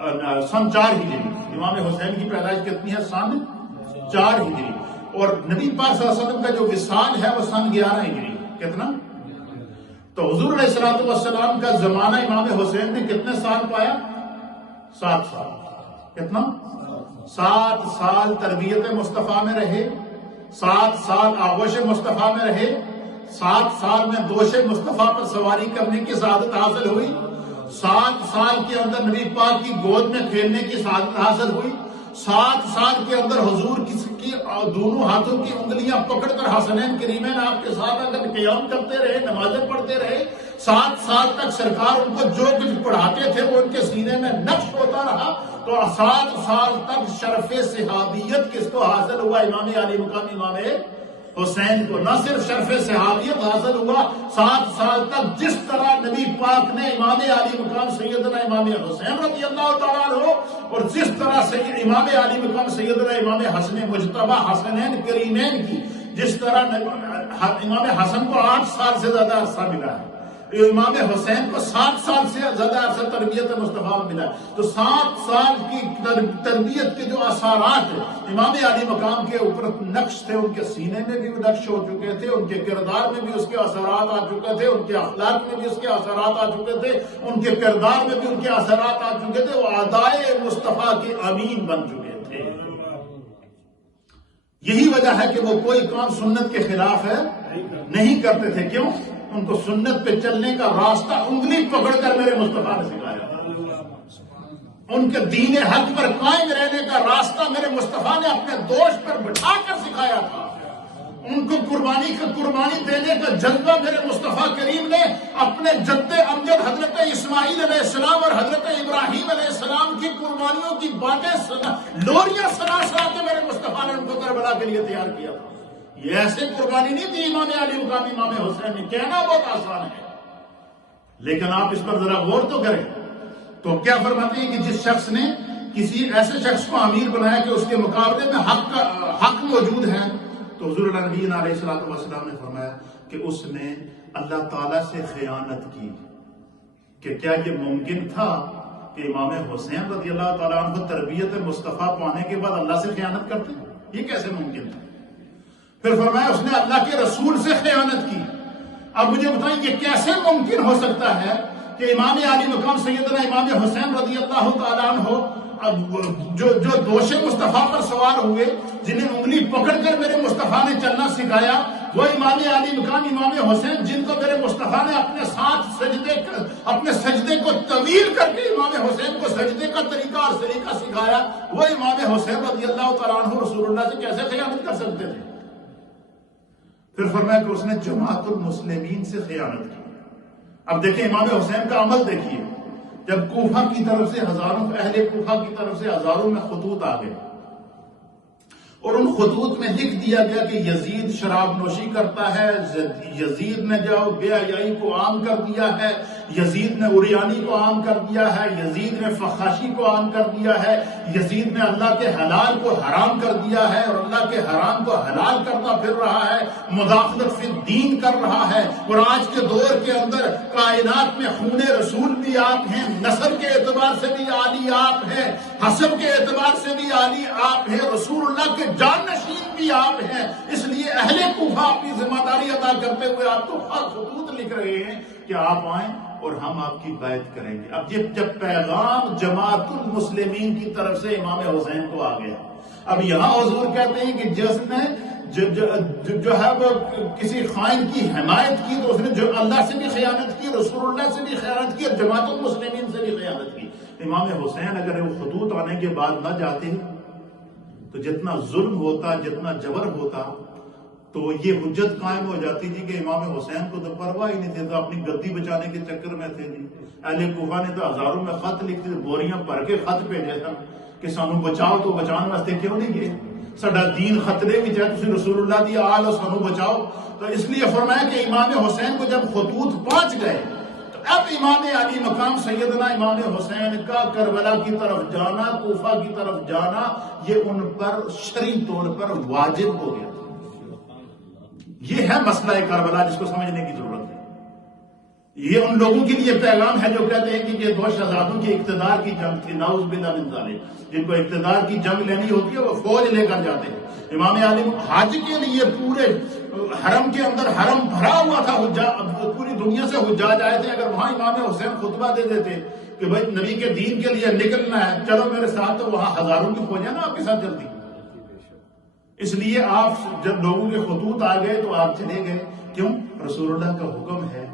سن 4 ہجری. امام حسین کی پیدائش کتنی ہے؟ سن 4 ہجری. اور نبی پاک صلی اللہ علیہ وسلم کا جو وصال ہے وہ سن 11 ہجری. کتنا؟ تو حضور علیہ الصلوۃ والسلام کا زمانہ امام حسین نے کتنے سال پایا؟ 7 سال. کتنا؟ 7 سال تربیت مصطفیٰ میں رہے، 7 سال آغوش مصطفیٰ میں رہے، 7 سال میں دوش مصطفیٰ پر سواری کرنے کی سعادت حاصل ہوئی، 7 سال کے اندر نبی پاک کی گود میں کھیلنے کی سعادت حاصل ہوئی، 7 سال کے اندر حضور کی دونوں ہاتھوں کی انگلیاں پکڑ کر حسنین کریمین آپ کے ساتھ اگر قیام کرتے رہے، نمازیں پڑھتے رہے، 7 سال تک سرکار ان کو جو کچھ پڑھاتے تھے وہ ان کے سینے میں نقش ہوتا رہا. تو 7 سال تک شرف صحابیت کس کو حاصل ہوا؟ امام علی مقام امام حسین کو. نہ صرف شرف صحابیت حاصل ہوا، 7 سال تک جس طرح نبی پاک نے امام علی مقام سیدنا امام حسین رضی اللہ تعالیٰ عنہ اور جس طرح امام علی مقام سیدنا امام حسن مجتبی حسنین کریمین کی جس طرح امام حسن کو 8 سال سے زیادہ عرصہ ملا ہے، امام حسین کو 7 سال سے زیادہ عرصہ تربیت مصطفیٰ ملا. تو 7 سال کی تربیت کے جو اثرات امام علی مقام کے اوپر نقش تھے، ان کے سینے میں بھی نقش ہو چکے تھے، ان کے کردار میں بھی اس کے اثرات آ چکے تھے، ان کے اخلاق میں بھی اس کے اثرات آ چکے تھے، ان کے کردار میں بھی ان کے اثرات آ چکے تھے. وہ اعدائے مصطفیٰ کے امین بن چکے تھے. یہی وجہ ہے کہ وہ کوئی کام سنت کے خلاف ہے نہیں کرتے تھے. کیوں؟ ان کو سنت پہ چلنے کا راستہ انگلی پکڑ کر میرے مصطفیٰ نے سکھایا. ان کے دین حق پر قائم رہنے کا راستہ میرے مصطفیٰ نے اپنے دوش پر بٹھا کر سکھایا تھا. ان کو قربانی دینے کا جذبہ میرے مصطفیٰ کریم نے اپنے جد امجد حضرت اسماعیل علیہ السلام اور حضرت ابراہیم علیہ السلام کی قربانیوں کی باتیں لوریاں سنا کے میرے مصطفیٰ نے ان کو کربلا کے لیے تیار کیا تھا. یہ ایسے قربانی نہیں تھی امام علی مقام امام حسین نے. کہنا بہت آسان ہے لیکن آپ اس پر ذرا غور تو کریں. تو کیا فرماتے ہیں کہ جس شخص نے کسی ایسے شخص کو امیر بنایا کہ اس کے مقابلے میں حق موجود ہے، تو حضور نبی علیہ الصلوۃ والسلام نے فرمایا کہ اس نے اللہ تعالیٰ سے خیانت کی. کہ کیا یہ ممکن تھا کہ امام حسین رضی اللہ تعالیٰ عنہ تربیت مصطفیٰ پانے کے بعد اللہ سے خیانت کرتے؟ یہ کیسے ممکن تھا؟ پھر فرمایا اس نے اللہ کے رسول سے خیانت کی. اب مجھے بتائیں یہ کیسے ممکن ہو سکتا ہے کہ امام علی مقام سیدنا امام حسین رضی اللہ تعالیٰ عنہ جو دوش مصطفیٰ پر سوار ہوئے، جنہیں انگلی پکڑ کر میرے مصطفیٰ نے چلنا سکھایا، وہ امام علی مقام امام حسین جن کو میرے مصطفیٰ نے اپنے سجدے کو طویل کر کے امام حسین کو سجدے کا طریقہ اور سلیقہ سکھایا، وہ امام حسین رضی اللہ تعالیٰ عنہ رسول اللہ سے کیسے خیانت کر سکتے تھے؟ پھر فرمایا کہ اس نے جماعت المسلمین سے خیانت کی. اب دیکھیں امام حسین کا عمل دیکھیے. جب کوفہ کی طرف سے اہل کوفہ کی طرف سے ہزاروں میں خطوط آ گئے اور ان خطوط میں لکھ دیا گیا کہ یزید شراب نوشی کرتا ہے، یزید نے جو بے حیائی کو عام کر دیا ہے، یزید نے عریانی کو عام کر دیا ہے، یزید نے فحاشی کو عام کر دیا ہے، یزید نے اللہ کے حلال کو حرام کر دیا ہے اور اللہ کے حرام کو حلال کرتا پھر رہا ہے، مداخلت فی الدین کر رہا ہے. اور آج کے دور کے اندر کائنات میں خون رسول بھی آپ ہیں، نسل کے اعتبار سے بھی عالی آپ ہیں، حسب کے اعتبار سے بھی عالی آپ ہیں، رسول اللہ کے جانشین بھی آپ ہیں. اس لیے اہل کوفہ اپنی ذمہ داری ادا کرتے ہوئے آپ کو خطوط لکھ رہے ہیں کہ آپ آئیں اور ہم آپ کی بیعت کریں گے. اب جب پیغام جماعت المسلمین کی طرف سے امام حسین کو آ گیا، اب یہاں حضور کہتے ہیں کہ جس نے جو ہے وہ کسی خائن کی حمایت کی تو اس نے جو اللہ سے بھی خیانت کی، رسول اللہ سے بھی خیانت کی اور جماعت المسلمین سے بھی خیانت کی. امام حسین اگر وہ خطوط آنے کے بعد نہ جاتے تو جتنا ظلم ہوتا، جتنا جبر ہوتا، تو یہ حجت قائم ہو جاتی تھی کہ امام حسین کو تو پرواہ ہی نہیں تھے، تو اپنی گدی بچانے کے چکر میں تھے. اہل کوفہ نے تو ہزاروں میں خط لکھتے تھے، بوریاں بھر کے خط بھیجے تھے کہ سانو بچاؤ. تو بچانے واسطے کیوں نہیں گئے؟ ساڈا دین خطرے میں جائے، تسی رسول اللہ دی آل اور سانو بچاؤ. تو اس لیے فرمایا کہ امام حسین کو جب خطوط پہنچ گئے تو اب امام علی مقام سیدنا امام حسین کا کربلا کی طرف جانا، کوفہ کی طرف جانا، یہ ان پر شرعی طور پر واجب ہو گیا. یہ ہے مسئلہ کربلا جس کو سمجھنے کی ضرورت ہے. یہ ان لوگوں کے لیے پیغام ہے جو کہتے ہیں کہ یہ دو شہزادوں کے اقتدار کی جنگ تھی، نعوذ باللہ من ذالک، جن کو اقتدار کی جنگ لینی ہوتی ہے وہ فوج لے کر جاتے ہیں۔ امام علی حج کے لیے پورے حرم کے اندر حرم بھرا ہوا تھا، پوری دنیا سے حجاج آئے تھے، اگر وہاں امام حسین خطبہ دے دیتے کہ بھائی نبی کے دین کے لیے نکلنا ہے چلو میرے ساتھ، تو وہاں ہزاروں کی فوجیں نا آپ کے ساتھ چلتی۔ اس لیے آپ جب لوگوں کے خطوط آ گئے تو آپ چلے گئے، کیوں؟ رسول اللہ کا حکم ہے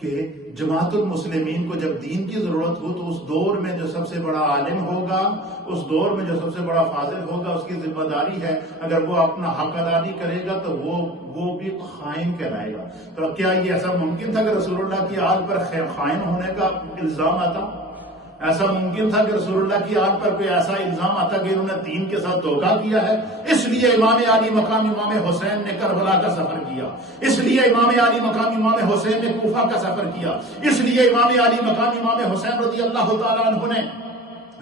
کہ جماعت المسلمین کو جب دین کی ضرورت ہو تو اس دور میں جو سب سے بڑا عالم ہوگا، اس دور میں جو سب سے بڑا فاضل ہوگا، اس کی ذمہ داری ہے اگر وہ اپنا حق ادا نہیں کرے گا تو وہ بھی خائن کہلائے گا۔ تو کیا یہ ایسا ممکن تھا کہ رسول اللہ کی آل پر خائن ہونے کا الزام آتا؟ ایسا ممکن تھا کہ رسول اللہ کی آل پر کوئی ایسا الزام آتا کہ انہوں نے دین کے ساتھ دھوکہ کیا ہے؟ اس لیے امام علی مقام امام حسین نے کربلا کا سفر کیا، اس لیے امام علی مقام امام حسین نے کوفہ کا سفر کیا، اس لیے امام علی مقام امام حسین رضی اللہ تعالیٰ عنہ نے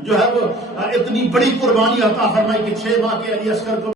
جو ہے وہ اتنی بڑی قربانی عطا فرمائی کہ 6 ماہ کے علی اصغر کو